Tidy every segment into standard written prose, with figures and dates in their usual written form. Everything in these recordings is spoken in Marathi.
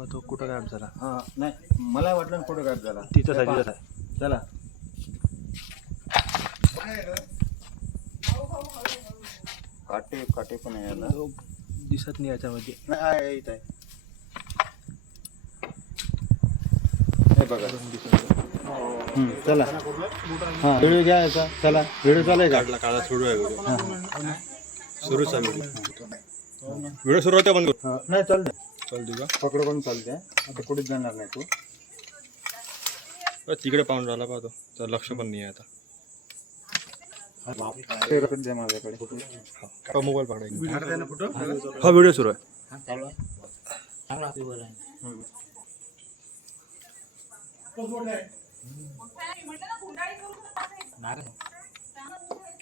मग तो कुठं गायब झाला? हा नाही मला वाटलं ना फोटो गायब झाला. तिथंच आहे, तिथंच आहे. चला काटे काटे पण आहे याला. तो दिसत नाही याच्यामध्ये. नाही आहे इथं आहे. हे बघा चला हा व्हिडिओ घ्या याचा. चला व्हिडिओ चालू आहे का? काळा सुरू आहे व्हिडिओ. सुरूच आहे व्हिडिओ सुरू होता बंद हा, नाही चालते चालते का? पकड पण चालते. आता कुठेच जाणार नाही तू. तिकडे पाहून राहिला पाहतो तर लक्ष पण नाही आहे आता. ते रकत द्या माझ्याकडे. मोबाईल पकडा. हा व्हिडिओ सुरू आहे.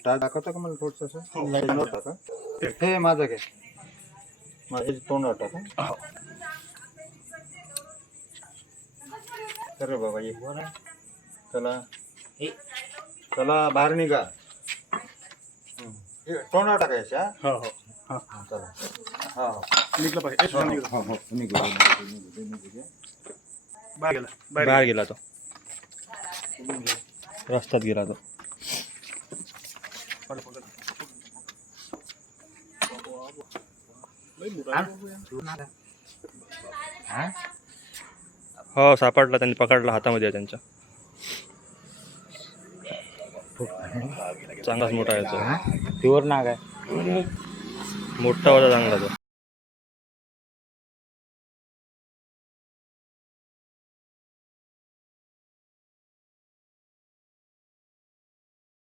दाखवता का मला थोडस टाका. हे माझं घे. माझे तोंडावर टाका. अरे बाबा ये चला चला बाहेर निघा. तोंडावर टाकायच्या. हो हो. चला हा हो. निघलं पाहिजे. हो हो निघू बाहेर गेला. बाहेर गेला तो. रस्त्यात गेला तो. हो सापडला, त्यांनी पकडला, हातामध्ये आहे त्यांच्या. चांगलाच मोठा आहे तो. प्युअर नाग आहे. मोठा होता चांगला तो.